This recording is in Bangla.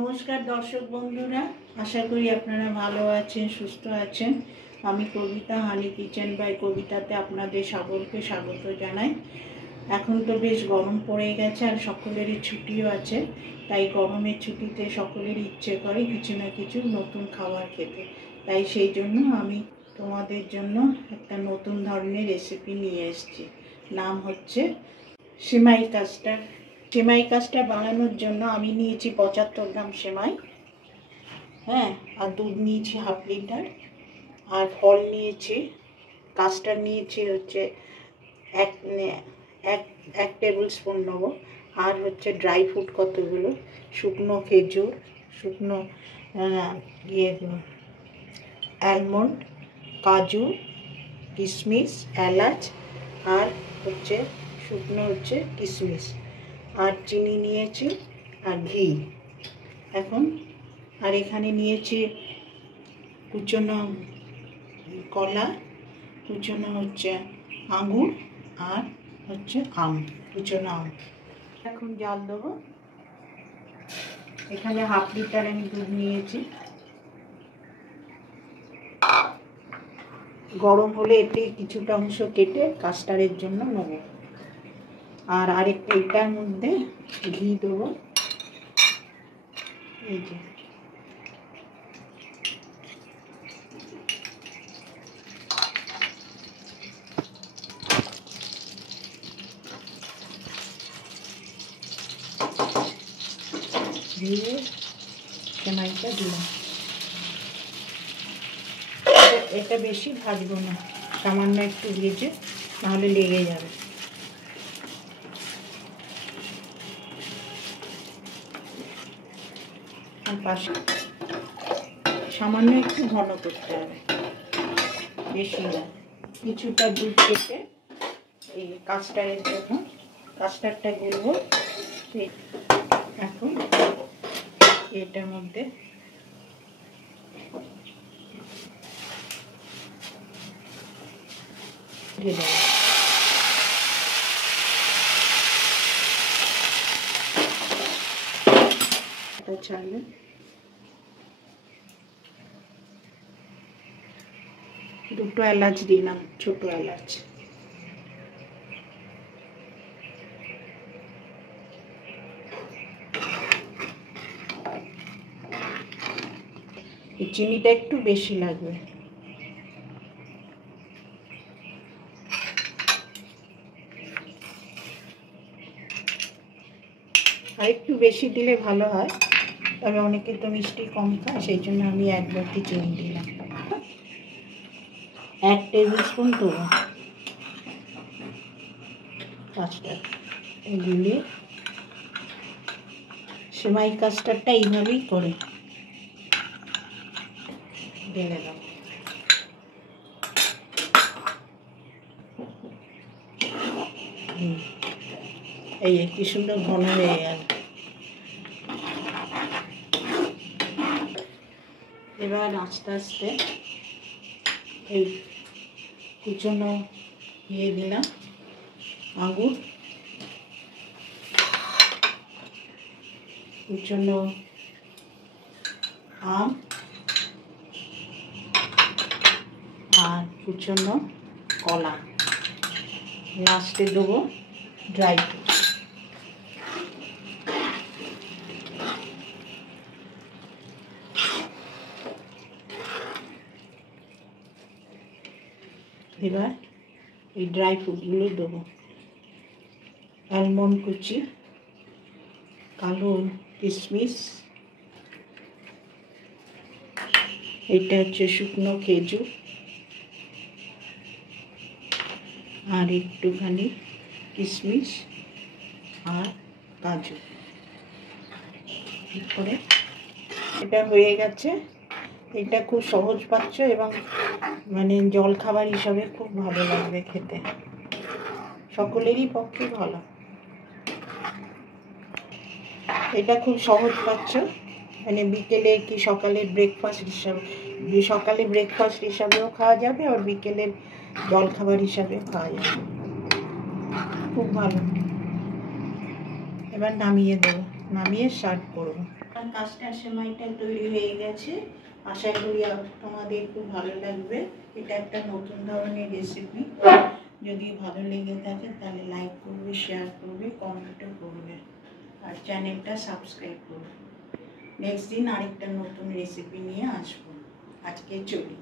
নমস্কার দর্শক বন্ধুরা, আশা করি আপনারা ভালো আছেন, সুস্থ আছেন। আমি কবিতা, হানি কিচেন বাই কবিতাতে আপনাদের সকলকে স্বাগত জানাই। এখন তো বেশ গরম পড়ে গেছে আর সকলেরই ছুটিও আছে, তাই গরমের ছুটিতে সকলের ইচ্ছে করে কিছু না কিছু নতুন খাবার খেতে। তাই সেই জন্য আমি তোমাদের জন্য একটা নতুন ধরনের রেসিপি নিয়ে এসেছি। নাম হচ্ছে সেমাই কাস্টার্ড। সেমাই কাস্টার্ড বানানোর জন্য আমি নিয়েছি 75 গ্রাম সেমাই, আর দুধ নিয়েছি হাফ লিটার, আর ফল নিয়েছি, কাস্টার্ড নিয়েছি হচ্ছে এক এক এক টেবিল স্পুন নেবো, আর হচ্ছে ড্রাই ফ্রুট কতগুলো, শুকনো খেজুর, শুকনো অ্যালমন্ড, কাজু, কিশমিশ, এলাচ, আর হচ্ছে শুকনো হচ্ছে কিশমিশ, আর চিনি নিয়েছি, আর ঘি। এখন আর এখানে নিয়েছি কুচনো কলা, কুচনো হচ্ছে আঙুর, আর হচ্ছে আম, কুচনো আম। এখন জাল দেবো। এখানে হাফ লিটার আমি দুধ নিয়েছি। গরম হলে এতে কিছুটা অংশ কেটে কাস্টার্ডের জন্য নেব। আর আরেকটা এটার মধ্যে ঘি দেবো, এই যে দিয়ে সেমাইটা দিলাম। এটা বেশি ভাজবো না, সামান্য একটু ভেজে, নাহলে লেগে যাবে। আর পাশে সামান্য একটু ঘন করতে হবে, বেশি না। কিছুটা দুধ কেটে এই কাস্টার্ডের জন্য কাস্টার্ডটা গুলবো। এখন এটার মধ্যে দিয়ে দেবো। ছাড়বে, দুটো এলাচ দিলাম, ছোট এলাচ। চিনিটা একটু বেশি লাগবে। আর একটু বেশি দিলে ভালো হয়, তবে অনেকে তো মিষ্টি কম খায়, সেই জন্য আমি এক বাটি চিনি দিলাম। 1 টেবিল স্পুন দেবো কাস্টার্ড। এগুলি সেমাই কাস্টার্ডটা এইভাবেই করে ঢেলে দাও। এই কি সুন্দর ঘন হয়ে গেল। এবার আস্তে আস্তে এই কুচনো দিয়ে দিলাম আঙুর, কুচনো আম, আর কুচনো কলা। লাস্টে দেবো ড্রাই ফ্রুট। এবার এই ড্রাই ফ্রুটগুলো দেবো, অ্যালমন্ড কুচি, কালো কিশমিশ, এটা হচ্ছে শুকনো খেজুর, আর একটুখানি কিশমিশ আর কাজু। করে এটা হয়ে গেছে। এটা খুব সহজ পাচ্ছ এবং মানে জলখাবার হিসাবে খুব ভালো লাগবে খেতে, সকলেরই পক্ষে ভালো। এটা খুব সহজ পাচ্ছ, মানে বিকেলে কি সকালের ব্রেকফাস্ট হিসাবে, সকালে ব্রেকফাস্ট হিসাবেও খাওয়া যাবে, আর বিকেলের জলখাবার হিসাবেও খাওয়া যাবে, খুব ভালো। এবার নামিয়ে দেবো, নামিয়ে সার্ভ করবো। আমার কাস্টার্ড সেমাইটা তৈরি হয়ে গেছে। আশা করি তোমাদের খুব ভালো লাগবে। এটা একটা নতুন ধরনের রেসিপি। যদি ভালো লেগে থাকে তাহলে লাইক করবে, শেয়ার করবে, কমেন্টও করবে, আর চ্যানেলটা সাবস্ক্রাইব করবে। নেক্সট দিন আরেকটা নতুন রেসিপি নিয়ে আসবো। আজকে চলি।